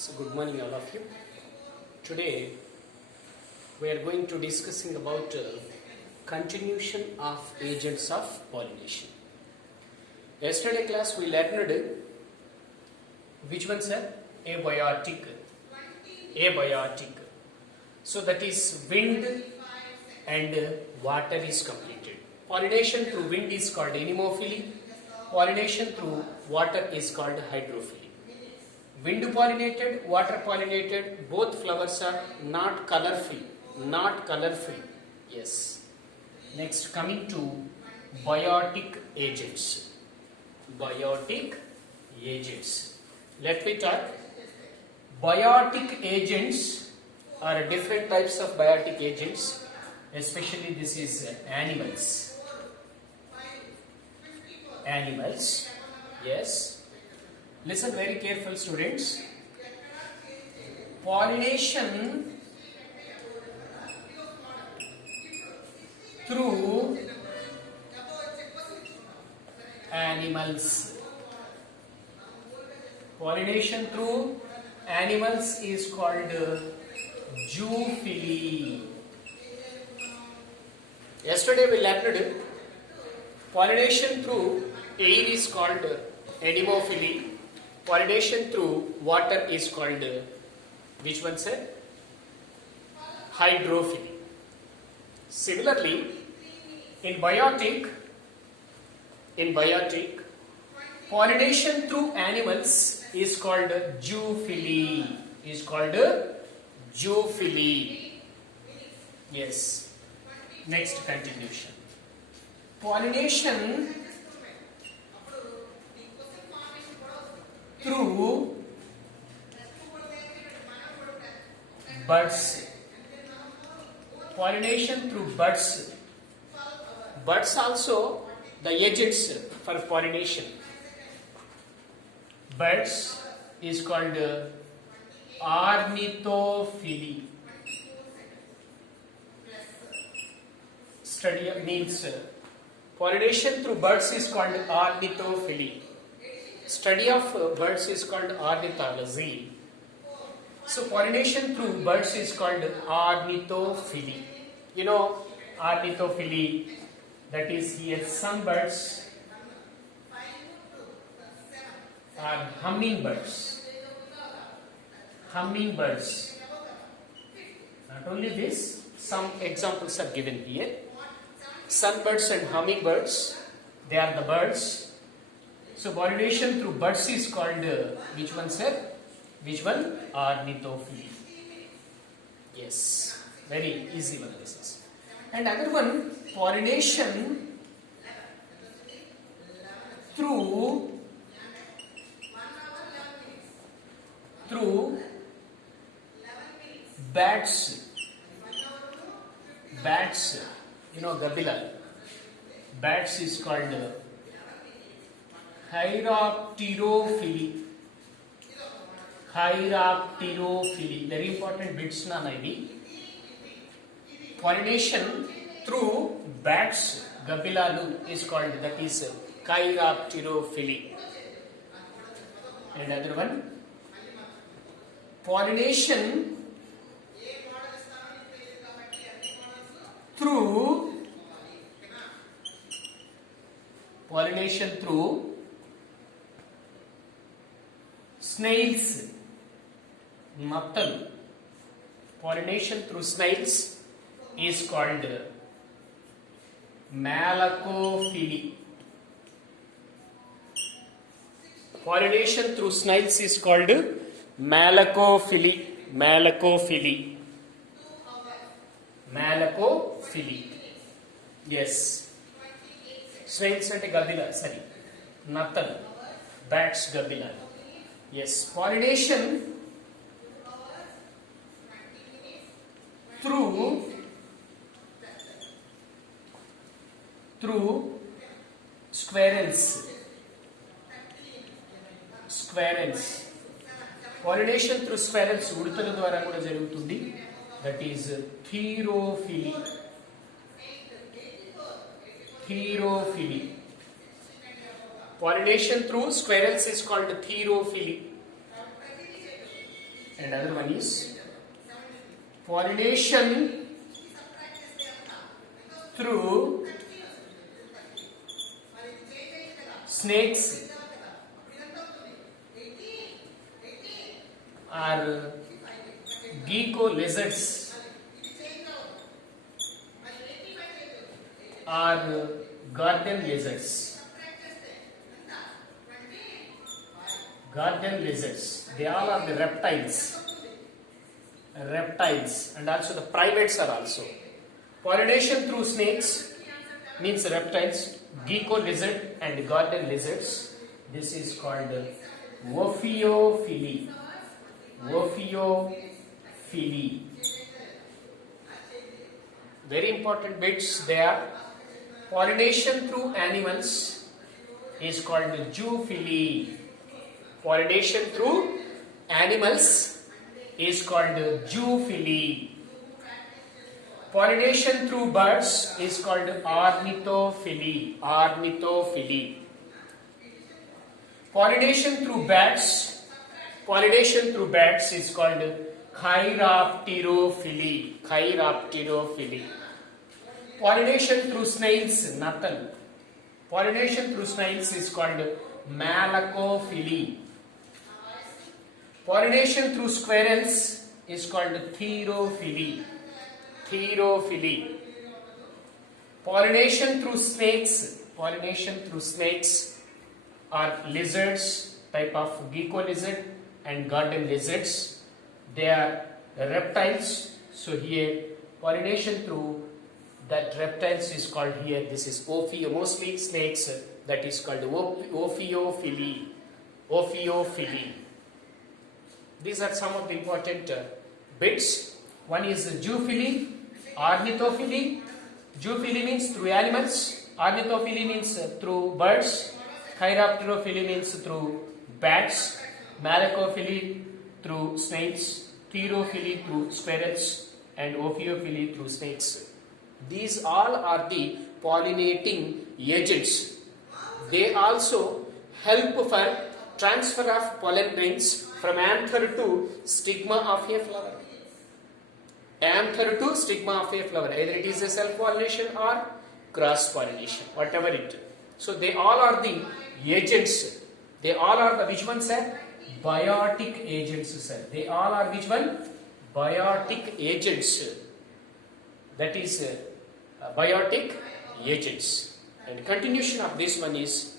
So good morning all of you. Today we are going to discussing about continuation of agents of pollination. Yesterday class we learned which one, sir? Abiotic. Abiotic. So that is wind and water is completed. Pollination through wind is called anemophily. Pollination through water is called hydrophily. Wind pollinated, water pollinated, both flowers are not colorful. Not colorful. Yes. Next, coming to biotic agents. Biotic agents. Let me talk. Biotic agents are different types of biotic agents. Especially this is animals. Animals. Yes. Listen very careful, students. Pollination through animals. Pollination through animals is called zoophily. Yesterday we learned pollination through air is called anemophily. Pollination through water is called which one, sir? Hydrophily. Similarly, in biotic, pollination through animals is called zoophily. Is called zoophily. Yes. Next continuation. Pollination through birds. Pollination through birds. Birds also the agents for pollination. Birds is called ornithophily. Study means pollination through birds is called ornithophily. Study of birds is called ornithology. So pollination through birds is called ornithophily. You know ornithophily, that is here some birds are hummingbirds. Hummingbirds. Not only this, some examples are given here. Sunbirds and hummingbirds, they are the birds. So pollination through birds is called which one, sir? Which one? Ornithophily. Yes, very easy one this is. And other one, pollination through bats. Bats, you know, Gabilal. Bats is called Hyropterophily. Hyropterophily. Very important bits na nahi. Pollination through bats, Gabilalu is called, that is Hyropterophily. And other one, pollination through snails, Mattal. Pollination through snails is called malacophily. Pollination through snails is called malacophily. Malacophily. Malacophily. Yes. Snails and Gabila, sorry. Nattal. Bats, Gabila. Yes. Pollination through squirrels. Pollination through squirrels Udathala ద్వారా కూడా జరుగుతుంది. That is therophily. Therophily. Pollination through squirrels is called therophily. and other one is pollination through snakes or gecko lizards or garden lizards. Garden lizards, they all are the reptiles, and also the primates are also. Pollination through snakes means reptiles, gecko lizard and garden lizards. This is called Ophiophyly. Ophiophyly. Very important bits there. Pollination through animals is called zoophily. Pollination through animals is called zoophily. Pollination through birds is called ornithophily. Ornithophily. Pollination through bats is called chiropterophily. Chiropterophily. Pollination through snails, Nathan. Pollination through snails is called malacophily. Pollination through squirrels is called therophily. Therophily. Pollination through snakes are lizards, type of gecko lizard and garden lizards. They are reptiles. So here pollination through that reptiles is called here, this is mostly snakes, that is called Ophiophyly. Ophiophyly. These are some of the important bits. One is zoophily, ornithophily. Zoophily means through animals, ornithophily means through birds, chiropterophily means through bats, malacophily through snakes, therophily through squirrels, and Ophiophyly through snakes. These all are the pollinating agents. They also help for transfer of pollen grains from anther to stigma of a flower. Anther to stigma of a flower. Either it is a self-pollination or cross-pollination, whatever it. So they all are the agents. They all are the which one, sir? Biotic agents, sir. They all are which one? Biotic agents. That is biotic agents. And continuation of this one is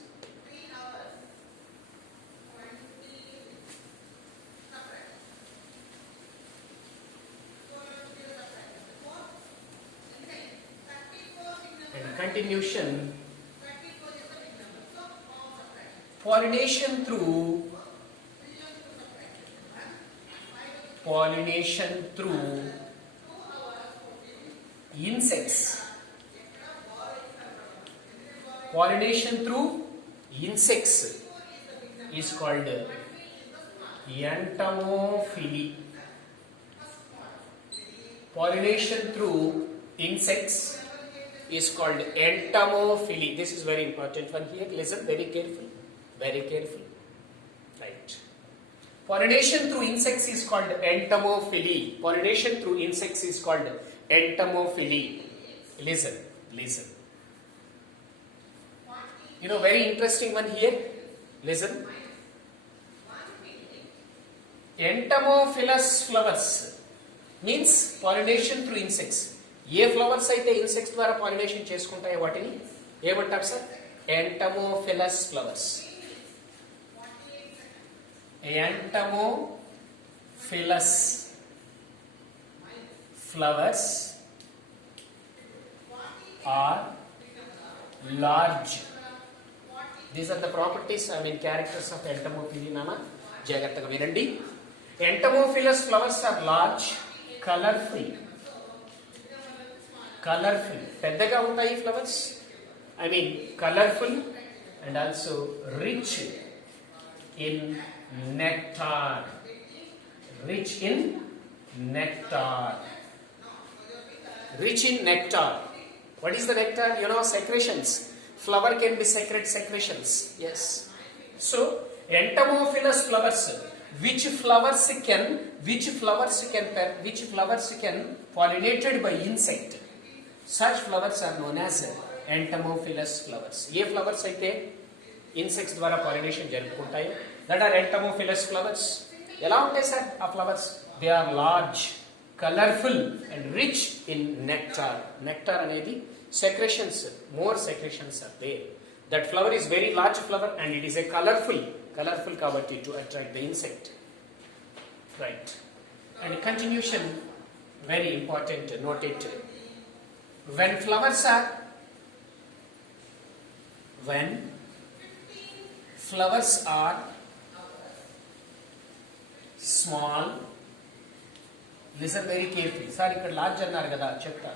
continuation, pollination through insects. Pollination through insects is called entomophily. Pollination through insects is called entomophily. This is very important one here. Listen very careful. Very careful. Right. Pollination through insects is called entomophily. Pollination through insects is called entomophily. Listen. Listen. You know, very interesting one here. Listen. Entomophilous flowers means pollination through insects. ఏ flowers అయితే insects ద్వారా pollination చేసుకుంటాయో వాటిని ఏమంటారు sir? Entomophilous flowers. Entomophilous flowers are large. These are the properties, characters of entomophily. నాన్న జాగ్రత్తగా వినండి. Entomophilous flowers are large, colourful. పెద్దగా ఉంటాయి flowers. Colourful and also rich in nectar. Rich in nectar. What is the nectar? You know, secretions. Flower can be secretions. Yes. So entomophilous flowers which flowers can pollinated by insect. Such flowers are known as entomophilous flowers. ఏ flowers అయితే insects ద్వారా pollination జరుపుకుంటాయో that are entomophilous flowers. ఎలా ఉంటాయి sir ఆ flowers? They are large, colourful and rich in nectar. Nectar అనేది secretions, more secretions are there. That flower is very large flower and it is a colourful కాబట్టి to attract the insect. Right. And continuation very important, note it. When flowers are small, listen very carefully. Sorry, ikkada large annaru kada chepta.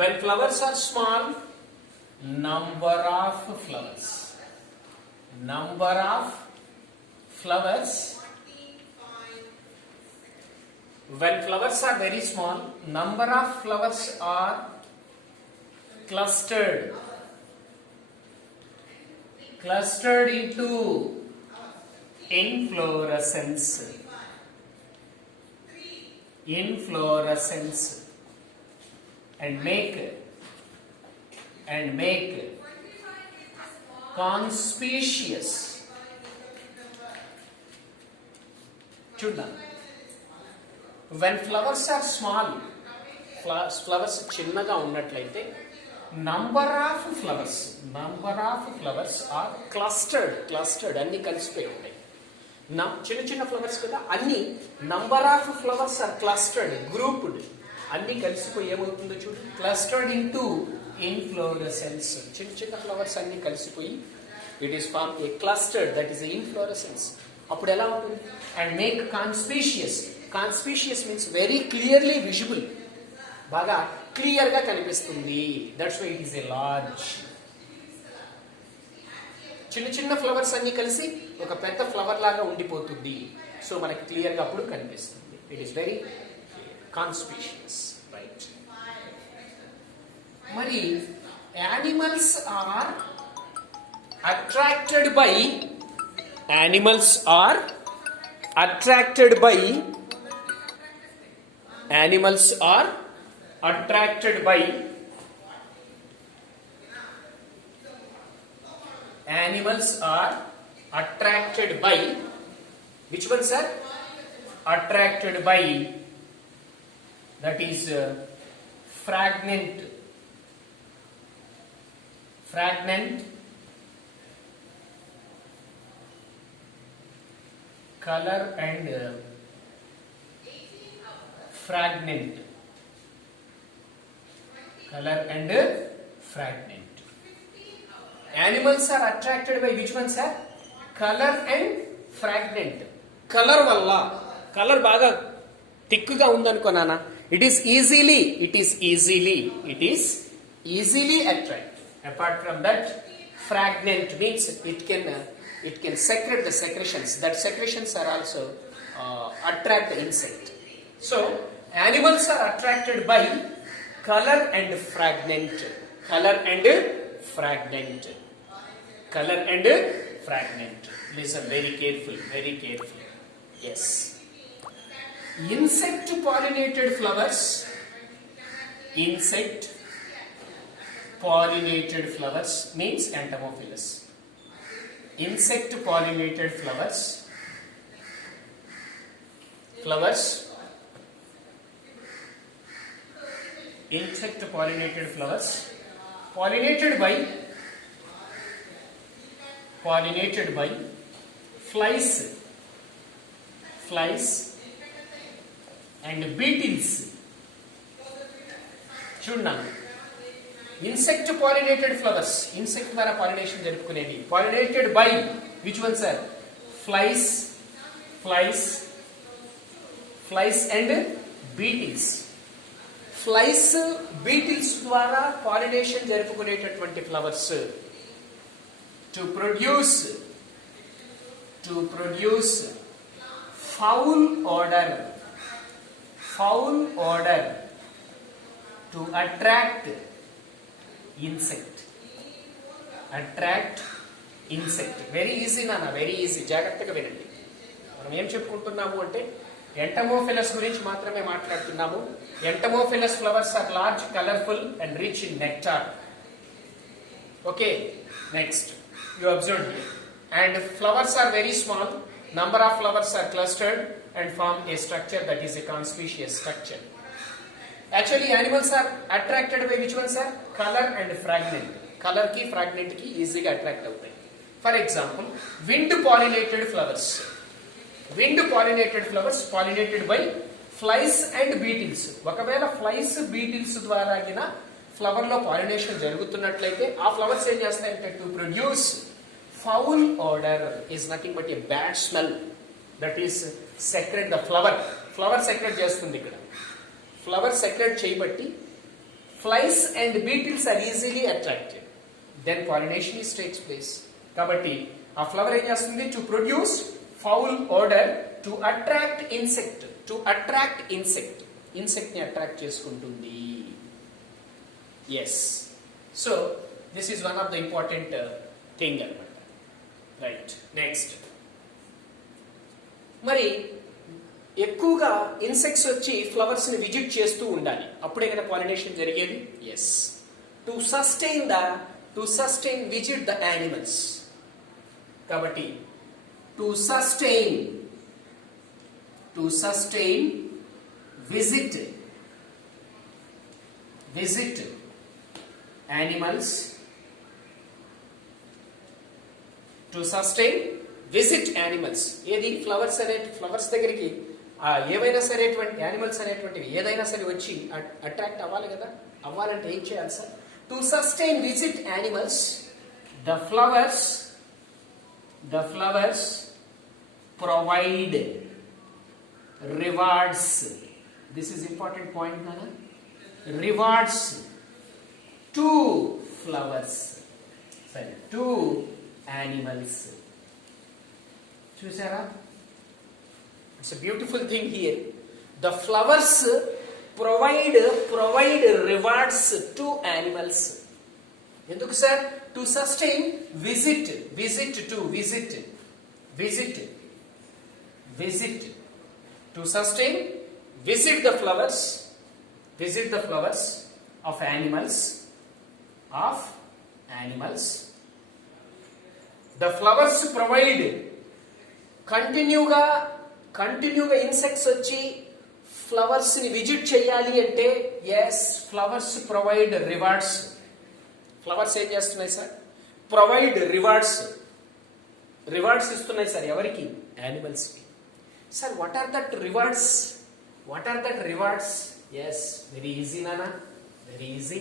When flowers are small, number of flowers. When flowers are very small, number of flowers are clustered into inflorescence and make conspicuous. Chudna. When flowers are small, flowers చిన్నగా ఉన్నట్లయితే number of flowers are clustered అన్ని కలిసిపోయి ఉంటాయి. చిన్న flowers కదా, అన్ని number of flowers are clustered, grouped, అన్ని కలిసిపోయి ఏమవుతుందో చూడు, క్లస్టర్డ్ ఇంటూ ఇన్ఫ్లోరసెన్స్. చిన్న ఫ్లవర్స్ అన్ని కలిసిపోయి it is form a clustered, that is inflorescence. అప్పుడు ఎలా ఉంటుంది? And make conspicuous means very clearly visible, బాగా క్లియర్ గా కనిపిస్తుంది. That's why it is a large. చిన్న ఫ్లవర్స్ అన్ని కలిసి ఒక పెద్ద ఫ్లవర్ లాగా ఉండిపోతుంది. సో మనకి క్లియర్ గా అప్పుడు కనిపిస్తుంది. It is very conspicuous. Right. మరి animals are attracted by animals are attracted by which one, sir? Attracted by, that is fragrant color and fragment. Animals are attracted by which one, sir? Color and fragment. Color valla, color baga thickga undanukonana, it is easily attract. Apart from that, fragment means it can secrete the secretions. That secretions are also attract the insect. So animals are attracted by color and fragment. Listen very carefully. Yes. Insect pollinated flowers means entomophilous. Insect pollinated flowers pollinated by flies and beetles. చూడండి, insect pollinated flowers, insect ద్వారా pollination జరుపుకునేది. Pollinated by which one, sir? Flies and beetles. Flies, beetles ద్వారా pollination జరుపుకునేటటువంటి flowers to produce foul odor to attract insect. Very easy, nana, very easy. జాగ్రత్తగా వినండి. మనం ఏం చెప్పుకుంటున్నాము అంటే ఎంటమోఫిలస్ గురించి మాత్రమే మాట్లాడుతున్నాము. Entomophilous flowers are large, colourful and rich in nectar. Okay, next you observed here. And flowers are very small, number of flowers are clustered and form a structure that is a conspicuous structure. Actually animals are attracted by which one sir? Color and fragment. Color ki fragment ki easy ga attract avutayi. For example, wind pollinated flowers. Wind pollinated flowers pollinated by flies and beetles. ఒకవేళ flies beetles ద్వారా గిన ఫ్లవర్ లో పాలినేషన్ జరుగుతున్నట్లయితే ఆ flowers ఏం చేస్తాయంటే to produce foul odour is nothing but a bad smell that is secrete the flower secrete చేస్తుంది. ఇక్కడ ఫ్లవర్ సెక్రెట్ చేయబట్టి flies and beetles are easily attracted, then pollination is takes place. కాబట్టి ఆ ఫ్లవర్ ఏం చేస్తుంది to produce foul odour to attract insect ని attract చేసుకుంటుంది. Yes, so this is one of the important thing అన్నమాట. Right, next మరి ఎక్కువగా ఇన్సెక్ట్స్ వచ్చి ఫ్లవర్స్ ని విజిట్ చేస్తూ ఉండాలి, అప్పుడే కదా పాలినేషన్ జరిగేది. Yes, to sustain visit the animals. కాబట్టి to sustain visit animals, to sustain visit animals. ఏది ఫ్లవర్స్ దగ్గరికి ఏవైనా సరేటువంటి యానిమల్స్ అనేటువంటివి ఏదైనా సరే వచ్చి అట్రాక్ట్ అవ్వాలి కదా. అవ్వాలంటే ఏం చేయాలి sir? To sustain visit animals, the flowers provide rewards. This is important point, nana. Rewards to flowers, sorry, to animals. Chusara? It's a beautiful thing here. The flowers provide rewards to animals. Enduku sir? To sustain visit to sustain visit the flowers of animals. The flowers provide కంటిన్యూగా insects వచ్చి flowers ని visit చేయాలి అంటే yes, flowers provide rewards. Flowers ఏం చేస్తున్నాయి sir? Provide rewards ఇస్తున్నాయి sir. ఎవరికి? Animals కి. Sir, what are that rewards? Yes, very easy, Nana. Very easy.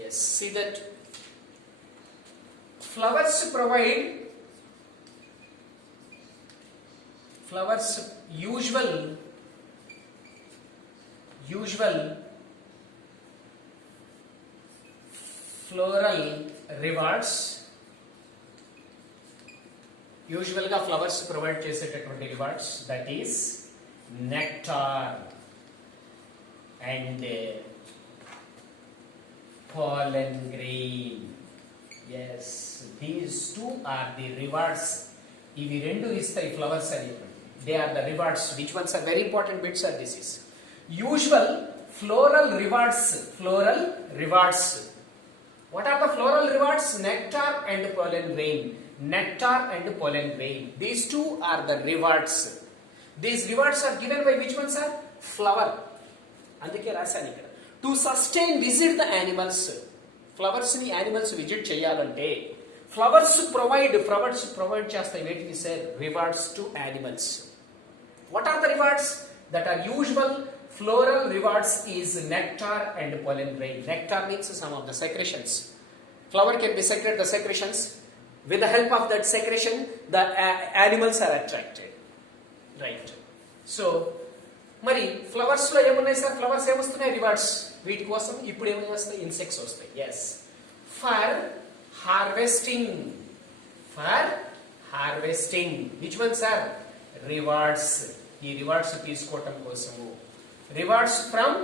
Yes, see that flowers usual floral rewards. యూజువల్గా ఫ్లవర్స్ ప్రొవైడ్ చేసేటటువంటి rewards, that is nectar and pollen grain. Yes, these two are the rewards. ఇవి రెండు ఇస్తాయి ఫ్లవర్స్ అనేటువంటి. They are the rewards. Which ones are very important bits are this is usual floral rewards. What are the floral rewards? Nectar and pollen grain. These two are the rewards. These rewards are given by which ones are? Flower. అందుకే రాశాను ఇక్కడ. To sustain visit the animals. Flowers ని animals visit చేయాలంటే flowers provide చేస్తాయి వేటికి sir? Rewards to animals. What are the rewards? That are usual floral rewards is nectar and pollen grain. Nectar means some of the secretions. Flower can be secrete the secretions. With the help of that secretion, the animals are attracted. Right. So, మరి ఫ్లవర్స్ లో ఏమున్నాయి sir? Flowers ఏమొస్తున్నాయి? రివార్డ్స్. వీటి కోసం ఇప్పుడు ఏమని వస్తాయి? Insects వస్తాయి. Yes, for harvesting. Which one sir? Rewards. ఈ రివార్డ్స్ తీసుకోవటం కోసము. రివార్డ్స్ ఫ్రమ్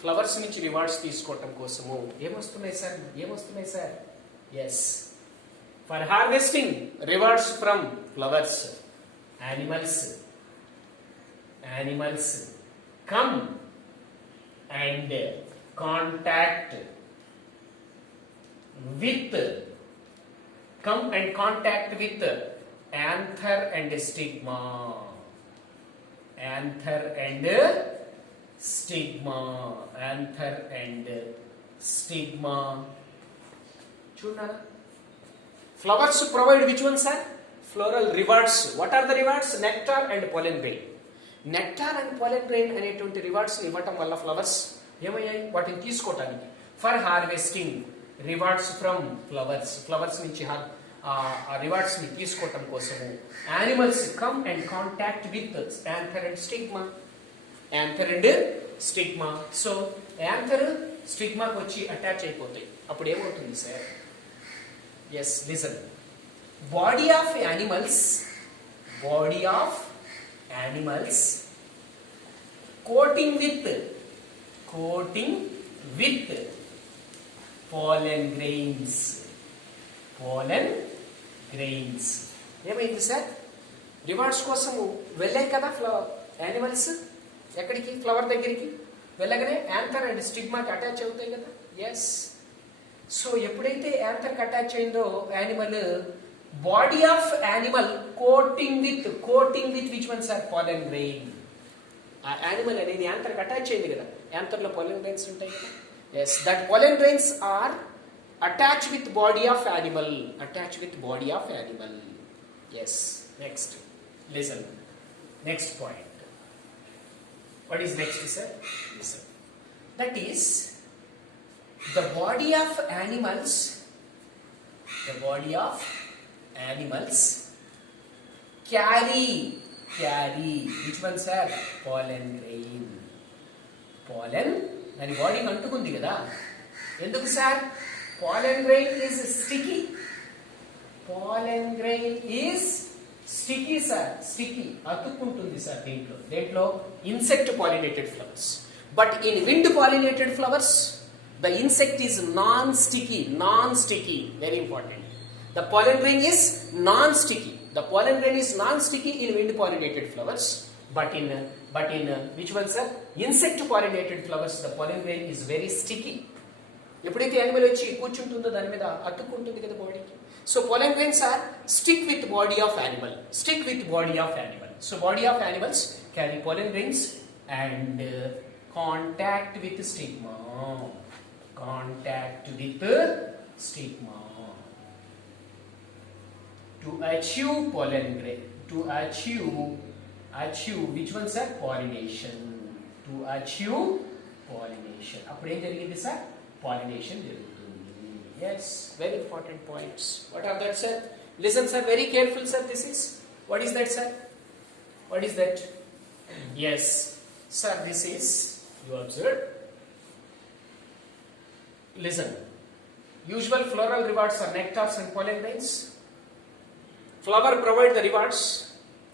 ఫ్లవర్స్ నుంచి రివార్డ్స్ తీసుకోవటం కోసము ఏమొస్తున్నాయి sir yes for harvesting rewards from flowers animals come and contact with anther and stigma. చూడరా flowers provide which one sir? Floral rewards. What are the rewards? Nectar and pollen grain. Nectar and pollen grain అనేటువంటి rewards ఇవ్వటం వల్ల flowers ఏమయ్యాయి వాటిని తీసుకోవటానికి for harvesting rewards from flowers నుంచి rewards ని తీసుకోవటం కోసము animals come and contact with anther and stigma so anther స్టిగ్మాకి వచ్చి అటాచ్ అయిపోతాయి అప్పుడు ఏమవుతుంది sir yes listen body of animals coating with pollen grains ఏమైంది సార్ రివార్డ్స్ కోసము వెళ్ళాయి కదా యానిమల్స్ ఎక్కడికి ఫ్లవర్ దగ్గరికి వెళ్ళగానే యాంథర్ అండ్ స్టిగ్మాకి అటాచ్ అవుతాయి కదా ఎస్ సో ఎప్పుడైతే యాంథర్కి అటాచ్ అయిందో animal body of animal coating with which one sir pollen grain. ఆ యానిమల్ అనేది యాంథర్కి అటాచ్ అయింది కదా యాంథర్లో pollen grains ఉంటాయి కదా yes that pollen grains are attached with body of animal. Yes. Next. Listen. Next point. What is next, sir? Listen. That is the body of animals carry which one sir? Pollen grain. Pollen దాని బాడీకి అంటుకుంది కదా ఎందుకు sir pollen grain is sticky sir sticky అతుక్కుంటుంది sir దేంట్లో insect pollinated flowers but in wind pollinated flowers the insect is non-sticky very important. The pollen grain is non-sticky in wind pollinated flowers but in which one sir? Insect pollinated flowers the pollen grain is very sticky. ఎప్పుడైతే యానిమల్ వచ్చి కూర్చుంటుందో దాని మీద అతుక్కుంటుంది కదా బాడీకి so pollen grains are stick with body of animal so body of animals carry pollen grains and contact with stigma to achieve pollen grain to achieve which one sir? Pollination అప్పుడు ఏం జరిగింది సార్ pollination జరుగుతుంది yes very important points. What are that sir? Listen sir very careful sir. This is what is that sir? What is that? Yes sir this is you observe. Listen, usual floral rewards are nectars and pollen grains. Flower provide the rewards.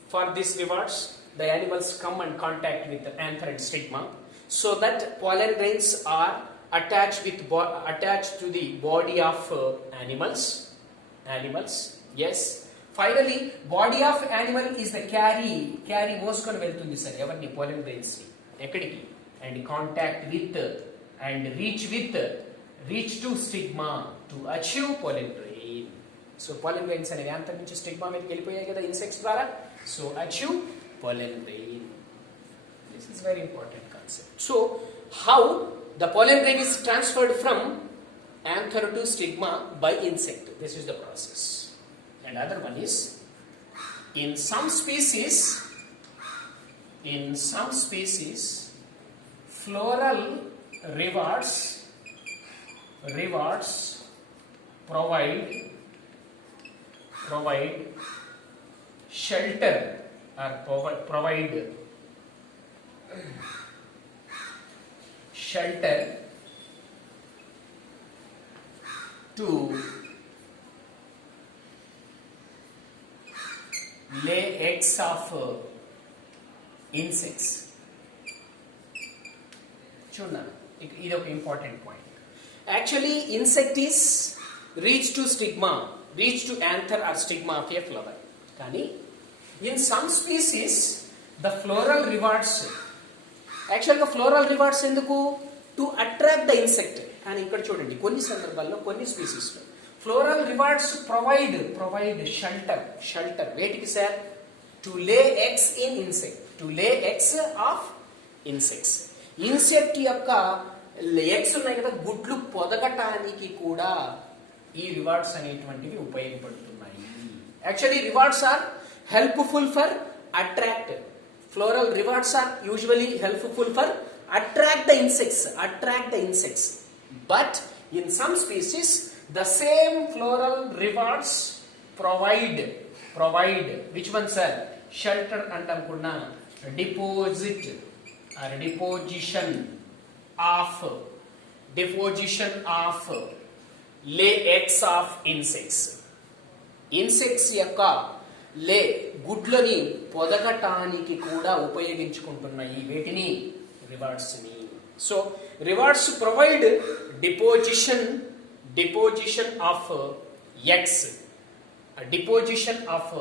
For these rewards the animals come and contact with the anther and stigma so that pollen grains are attached to the body of animals. Yes. Finally, body of animal is the carry mosకొని వెళ్తుంది సార్ ఎవరిని pollen grains ని ఎక్కడికి and contact with and reach to stigma to achieve pollen grain. So pollen grains అనేవి యాంథర్ నుంచి స్టిగ్మా మీదకి వెళ్ళిపోయాయి కదా ఇన్సెక్ట్స్ ద్వారా so achieve pollen grain. This is very important concept. So how the pollen grain is transferred from anther to stigma by insect. This is the process. And other one is in some species floral rewards provide shelter or provide shelter to lay eggs of insects. చూడండి ఇది ఒక important point. Actually insect is reach to stigma, reach to anther or stigma of a flower. కానీ in some species the floral rewards, యాక్చువల్గా floral rewards ఎందుకు? To attract the insect. కానీ ఇక్కడ చూడండి కొన్ని సందర్భాల్లో కొన్ని స్పీసీస్లో ఫ్లోరల్ రివార్డ్స్ ప్రొవైడ్ షెల్టర్ వేటికి సార్? To lay eggs in insect, to lay eggs of insects. Insect యొక్క ఎగ్స్ ఉన్నాయి కదా, గుడ్లు పొదగటానికి కూడా ఈ రివార్డ్స్ అనేటువంటివి ఉపయోగపడుతున్నాయి. Actually rewards are helpful for attract, floral rewards are usually helpful for attract the insects, but in some species the same floral rewards provide which one sir? Shelter and deposition of lay eggs of insects యొక్క లే గుడ్లని పొదగటానికి కూడా ఉపయోగించుకుంటున్నాయి వేటిని? Rewards ని. So rewards provide deposition of eggs, deposition of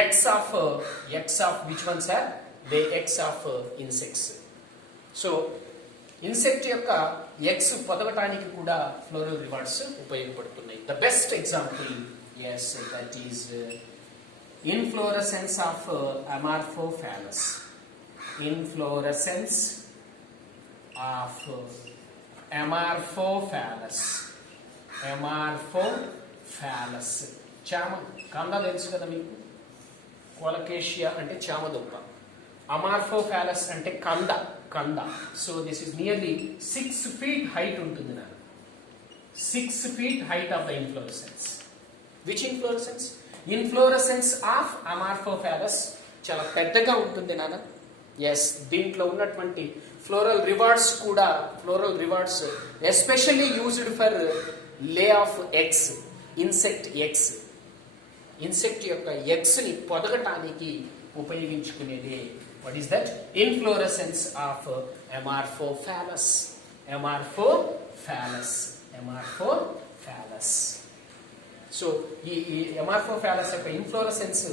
eggs of which ones are they eggs of insects. So insect యొక్క eggs పొదగటానికి కూడా ఫ్లోరల్ రివార్డ్స్ ఉపయోగపడుతున్నాయి. The best example yes that is inflorescence of Amorphophallus, inflorescence of Amorphophallus. చామ కంద తెలుసు కదా మీకు, కోలకేషియా అంటే చామదుంప, అమార్ఫోఫాలస్ అంటే కంద. So this is nearly 6 feet height ఉంటుంది నాన్న, 6 feet height of the inflorescence. Which inflorescence? Inflorescence of Amorphophallus చాలా పెద్దగా ఉంటుంది నాన్న. ఎస్, దీంట్లో ఉన్నటువంటి floral rewards especially used for lay of eggs, insect యొక్క ఎగ్స్ ని పొదగటానికి ఉపయోగించుకునేది. What is that? Inflorescence of Amorphophallus. సో ఈ Amorphophallus యొక్క ఇన్ఫ్లోరెసెన్స్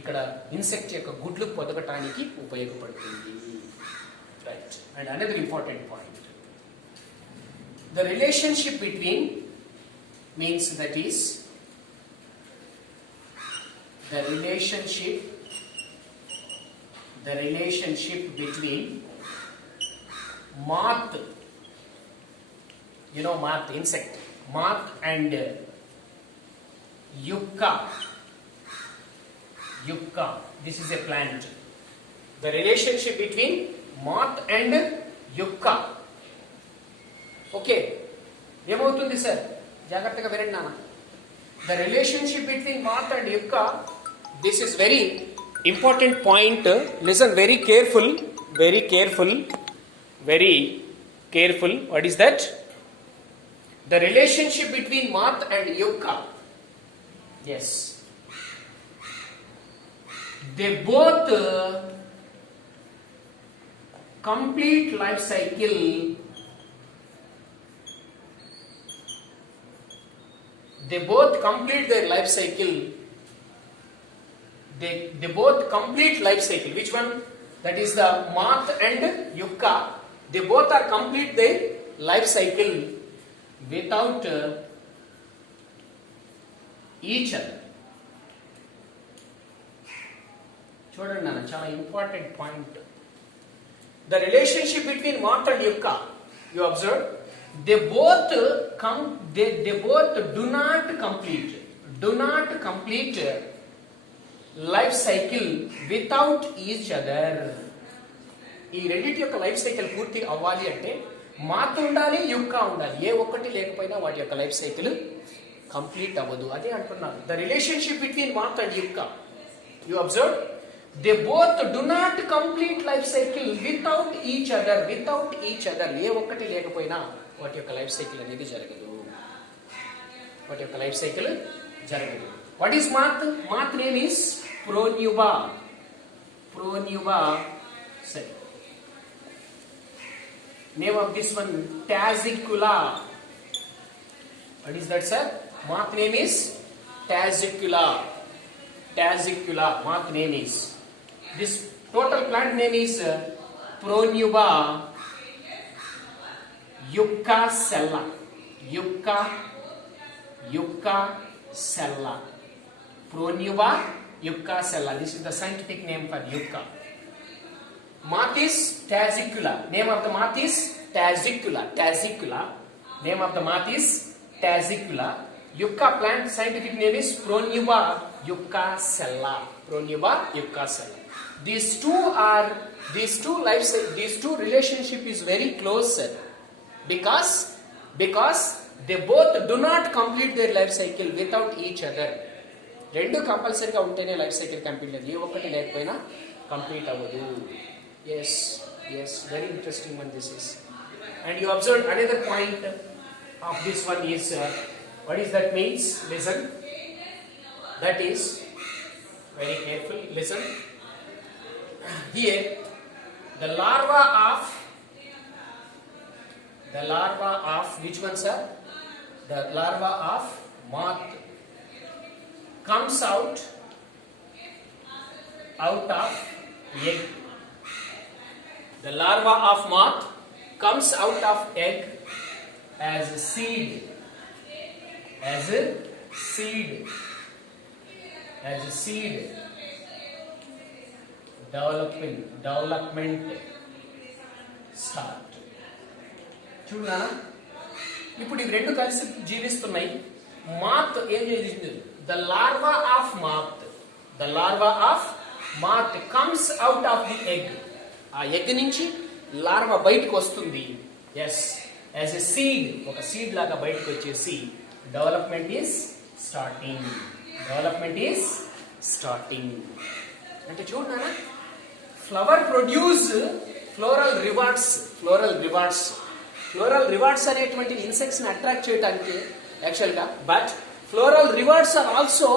ఇక్కడ ఇన్సెక్ట్ యొక్క గుడ్లు పొదగటానికి ఉపయోగపడుతుంది. Right. And another important point, the relationship between means that is the relationship between moth, moth, insect, moth and yucca. This is a plant. The relationship between moth and yucca. Okay, ఏమవుతుంది సార్? జాగ్రత్తగా వినండి నాన్న. The relationship between moth and yucca, this is very important point. Listen very careful. What is that? The relationship between moth and yucca. Yes, they both complete life cycle. They both complete their life cycle. They both complete life cycle. Which one? That is the moth and yucca. They both are complete their life cycle without each other. చూడండి నాన్న, చాలా important point. The relationship between moth and yucca, you observe, they both do not complete life cycle without each other. ఈ రెండిటి యొక్క life cycle పూర్తి అవ్వాలి అంటే మాత్ ఉండాలి, యుక్క ఉండాలి. ఏ ఒక్కటి లేకపోయినా వాటి యొక్క లైఫ్ సైకిల్ కంప్లీట్ అవ్వదు. అదే అంటున్నాను, the relationship between moth and yucca, you observe, they both do not complete life cycle without each other. ఏ ఒక్కటి లేకపోయినా వాటి యొక్క లైఫ్ సైకిల్ అనేది జరగదు. What is moth? Moth name is Pronuba. సరే, Name of this one, Tazicula. What is that, sir? Moth name is Tazicula. Tazicula, moth name is. This total plant name is Pronuba yuccacella. Yuccacella. Pronuba yuccacella. This is the scientific name for yucca. Moth is Tazicula. Name of the moth is Tazicula. Tazicula. Name of the moth is Tazicula. Yucca plant scientific name is Pronuba yuccacella. Pronuba yuccacella. These two relationship is very close, sir. Because they both do not complete their life cycle without each other. రెండు కంపల్సరీగా ఉంటేనే life cycle complete లేదు. ఏ ఒక్కటి లేకపోయినా కంప్లీట్ అవ్వదు. Yes, very interesting one this is. And you observed another point of this one is what is that means? Listen. That is very careful. Listen. Here, the larva of which one, sir? The larva of moth comes out of egg. The larva of moth comes out of egg as a seed. Development start. చూడనా, ఇప్పుడు ఇవి రెండు కలిసి జీవిస్తున్నాయి. మాత్ ఏం చేసింది? The larva of moth comes out of the egg. ఆ egg నుంచి లార్వా బయటకు వస్తుంది. Yes, as a seed, ఒక సీడ్ లాగా బయటకు వచ్చేసి డెవలప్మెంట్ ఈస్ స్టార్టింగ్. అంటే చూడనా, ఫ్లవర్ ప్రొడ్యూస్ ఫ్లోరల్ రివార్డ్స్ అనేటువంటి ఇన్సెక్ట్స్ ని అట్రాక్ట్ చేయడానికి యాక్చువల్ గా. But floral rewards are also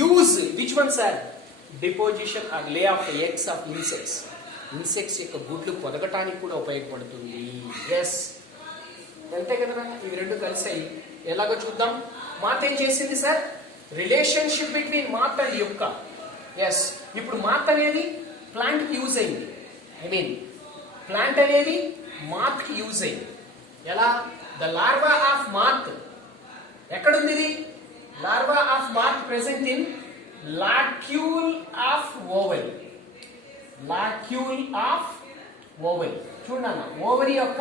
use which ones are deposition or lay of eggs of insects యొక్క గుడ్లు పొదగటానికి కూడా ఉపయోగపడుతుంది. ఎస్, అంతే కదా. ఇవి రెండు కలిసాయి. ఎలాగో చూద్దాం. మాత్ ఏం చేసింది sir? Relationship between moth and yucca. Yes, ఇప్పుడు మాత్ అనేది ప్లాంట్ కి యూజ్ అయింది. ప్లాంట్ అనేది మాత్ కి యూజ్ అయింది. ఎలా? ద లార్వా ఆఫ్ మాత్ ఎక్కడుంది? ఇది larva of moth present in locule of ovule. చూడన్నా, ఓవరీ యొక్క